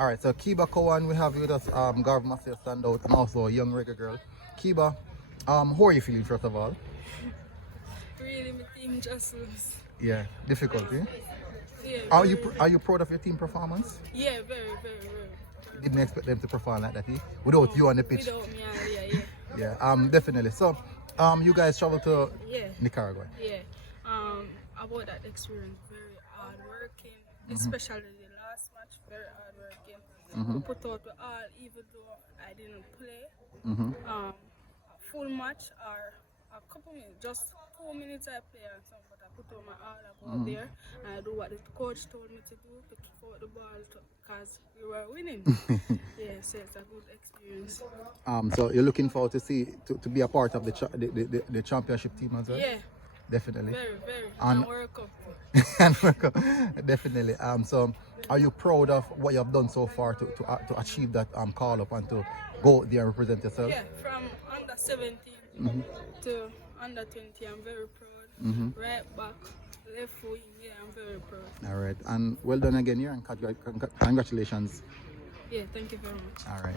All right, so Kieba Cowen, we have with us Garvey Maceo standout and also a young reggae girl. Kieba, how are you feeling first of all? Really, my team just lose. Yeah, difficulty. Yeah, Are you proud of your team performance? yeah, very. Didn't expect them to perform like that, without you on the pitch. Without me, yeah. Yeah, definitely. So, you guys travel to Yeah. Nicaragua. Yeah. About that experience, very hard working, especially the last match, very hard working. We put out the all, even though I didn't play. A full match or a couple minutes, just 2 minutes I play and something, but I put on my all, I go out there and I do what the coach told me to do to kick out the ball because we were winning. Yeah, so it's a good experience. So you're looking forward to see to be a part of the championship team as well. Yeah, Definitely. very. And And World Cup. and definitely. So are you proud of what you have done so far to achieve that call up and to go out there and represent yourself? Yeah, from under 17 to under 20, I'm very proud. Right back, left wing, yeah, I'm very proud. All right, and well done again here, and congratulations. Yeah, thank you very much. All right.